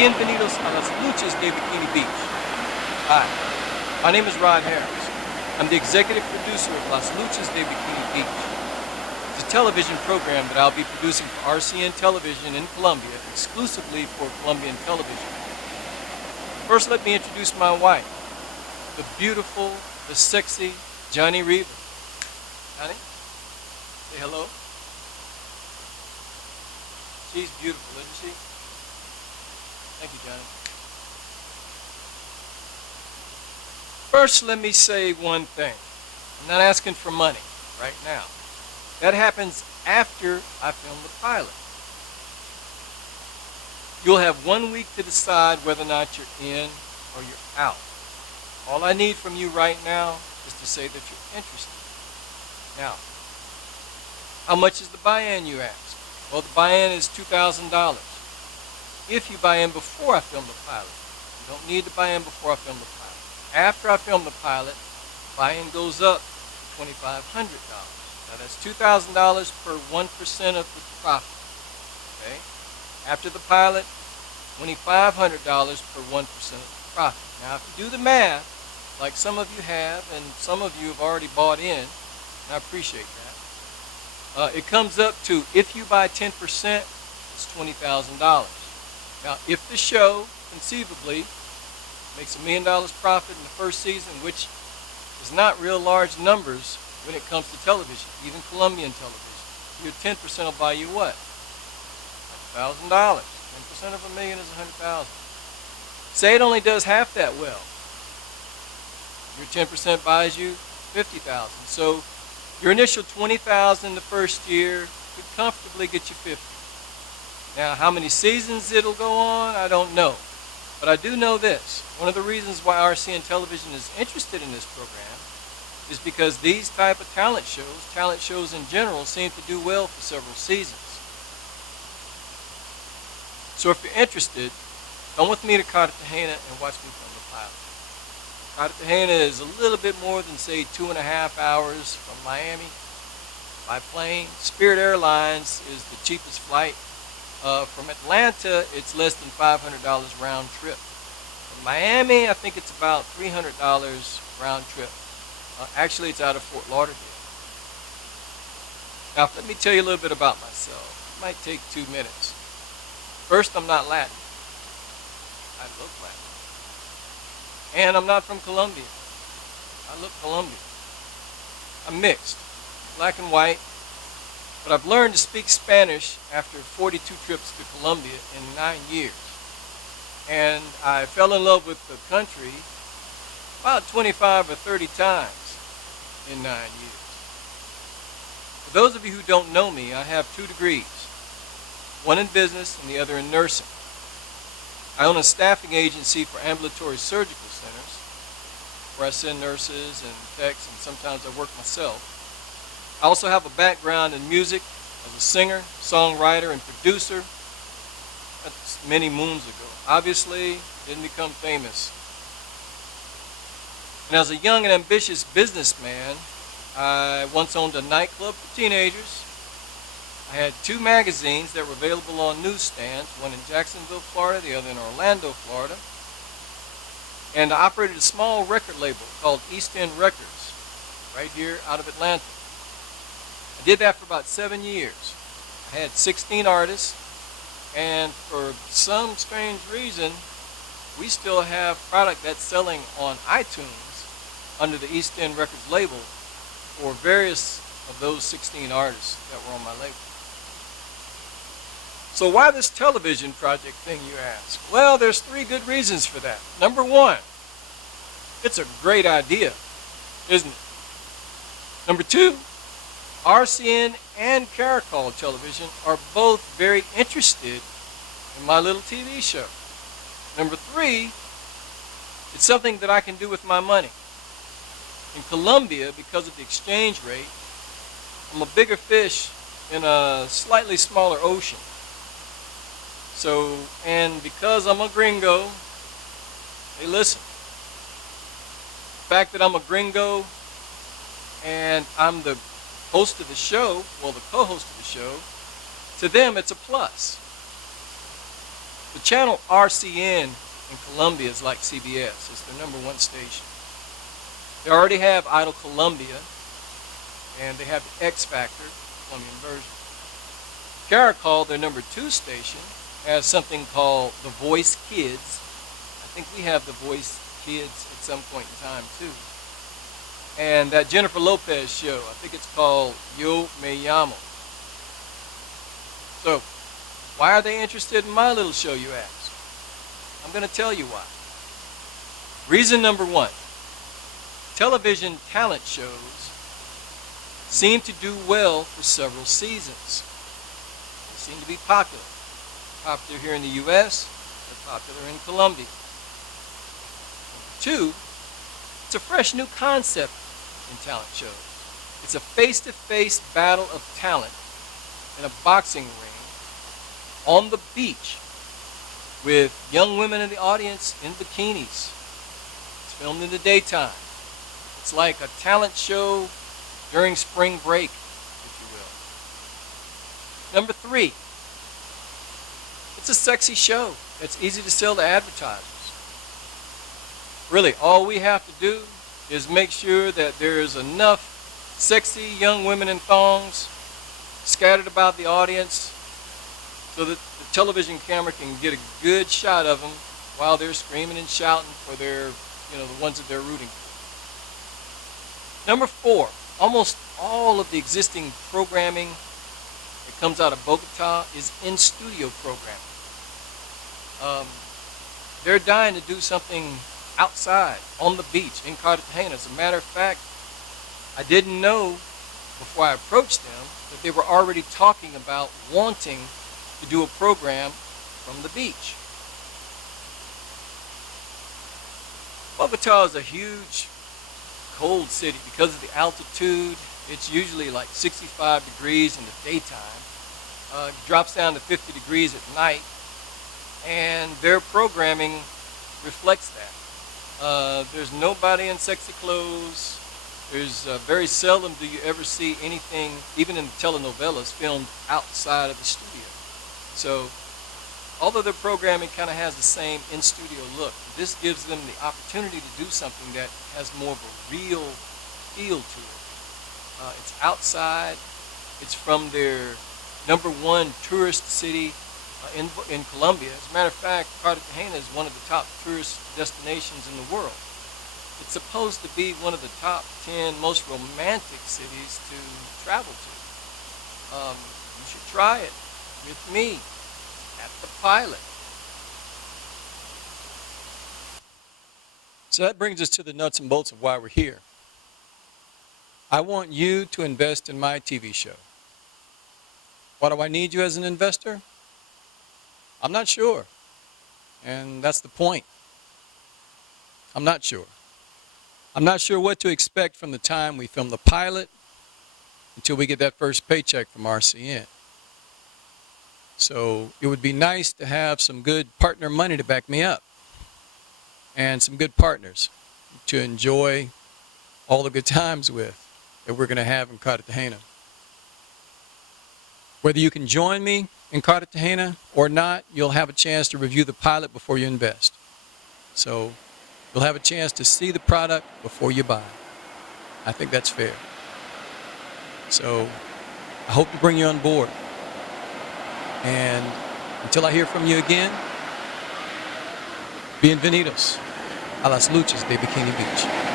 Bienvenidos a las Luchas de Bikini Beach. Hi, my name is Rod Harris. I'm the executive producer of Las Luchas de Bikini Beach. It's a television program that I'll be producing for RCN Television in Colombia, exclusively for Colombian television. First, let me introduce my wife, the beautiful, the sexy Johnny Reaver. Johnny, say hello. She's beautiful, isn't she? Thank you, Johnny. First, let me say one thing. I'm not asking for money right now. That happens after I film the pilot. You'll have 1 week to decide whether or not you're in or you're out. All I need from you right now is to say that you're interested. Now, how much is the buy-in, you ask? Well, the buy-in is $2,000. If you buy in before I film the pilot, you don't need to buy in before I film the pilot. After I film the pilot, buy-in goes up to $2,500. Now that's $2,000 per 1% of the profit. Okay? After the pilot, $2,500 per 1% of the profit. Now, if you do the math, like some of you have, and some of you have already bought in, and I appreciate that, it comes up to, if you buy 10%, it's $20,000. Now, if the show, conceivably, makes $1 million profit in the first season, which is not real large numbers when it comes to television, even Colombian television, your 10% will buy you what? $1,000. 10% of $1 million is $100,000. Say it only does half that well. Your 10% buys you $50,000. So your initial $20,000 the first year could comfortably get you $50,000. Now, how many seasons it'll go on, I don't know. But I do know this. One of the reasons why RCN Television is interested in this program is because these type of talent shows in general, seem to do well for several seasons. So if you're interested, come with me to Cartagena and watch me film the pilot. Cartagena is a little bit more than, say, 2.5 hours from Miami by plane. Spirit Airlines is the cheapest flight. From Atlanta, it's less than $500 round trip. From Miami, I think it's about $300 round trip. Actually, it's out of Fort Lauderdale. Now, let me tell you a little bit about myself. It might take 2 minutes. First, I'm not Latin. I look Latin. And I'm not from Colombia. I look Colombian. I'm mixed, black and white. But I've learned to speak Spanish after 42 trips to Colombia in 9 years. And I fell in love with the country about 25 or 30 times in 9 years. For those of you who don't know me, I have 2 degrees, one in business and the other in nursing. I own a staffing agency for ambulatory surgical centers where I send nurses and techs, and sometimes I work myself. I also have a background in music as a singer, songwriter, and producer. That's many moons ago. Obviously, didn't become famous. And as a young and ambitious businessman, I once owned a nightclub for teenagers. I had 2 magazines that were available on newsstands, one in Jacksonville, Florida, the other in Orlando, Florida. And I operated a small record label called East End Records, right here out of Atlanta. I did that for about 7 years. I had 16 artists, and for some strange reason, we still have product that's selling on iTunes under the East End Records label for various of those 16 artists that were on my label. So why this television project thing, you ask? Well, there's 3 good reasons for that. Number 1, it's a great idea, isn't it? Number 2, RCN and Caracol Television are both very interested in my little TV show. Number 3, it's something that I can do with my money. In Colombia, because of the exchange rate, I'm a bigger fish in a slightly smaller ocean. So, and because I'm a gringo, they listen. The fact that I'm a gringo and I'm the host of the show, well, the co-host of the show, to them it's a plus. The channel RCN in Colombia is like CBS. It's their #1 station. They already have Idol Colombia, and they have the X Factor, Colombian version. Caracol, their #2 station, has something called The Voice Kids. I think we have The Voice Kids at some point in time, too. And that Jennifer Lopez show, I think it's called Yo Me Llamo. So, why are they interested in my little show, you ask? I'm going to tell you why. Reason number 1, television talent shows seem to do well for several seasons. They seem to be popular. Popular here in the U.S., they're popular in Colombia. Number 2, it's a fresh new concept in talent shows. It's a face-to-face battle of talent in a boxing ring on the beach with young women in the audience in bikinis. It's filmed in the daytime. It's like a talent show during spring break, if you will. Number 3, it's a sexy show that's easy to sell to advertisers. Really, all we have to do is make sure that there's enough sexy young women in thongs scattered about the audience so that the television camera can get a good shot of them while they're screaming and shouting for their, the ones that they're rooting for. Number 4, almost all of the existing programming that comes out of Bogota is in-studio programming. They're dying to do something outside, on the beach, in Cartagena. As a matter of fact, I didn't know before I approached them that they were already talking about wanting to do a program from the beach. Bogota is a huge, cold city because of the altitude. It's usually like 65 degrees in the daytime. It drops down to 50 degrees at night, and their programming reflects that. There's nobody in sexy clothes. There's very seldom do you ever see anything, even in the telenovelas, filmed outside of the studio. So, although their programming kind of has the same in-studio look, this gives them the opportunity to do something that has more of a real feel to it. It's outside. It's from their #1 tourist city in Colombia. As a matter of fact, Cartagena is one of the top tourist destinations in the world. It's supposed to be one of the top 10 most romantic cities to travel to. You should try it with me at the Pilot. So that brings us to the nuts and bolts of why we're here. I want you to invest in my TV show. Why do I need you as an investor? I'm not sure. And that's the point. I'm not sure. I'm not sure what to expect from the time we film the pilot until we get that first paycheck from RCN. So it would be nice to have some good partner money to back me up and some good partners to enjoy all the good times with that we're going to have in Cartagena. Whether you can join me in Cartagena or not, you'll have a chance to review the pilot before you invest. So you'll have a chance to see the product before you buy. I think that's fair. So I hope to bring you on board. And until I hear from you again, bienvenidos a las Luchas de Bikini Beach.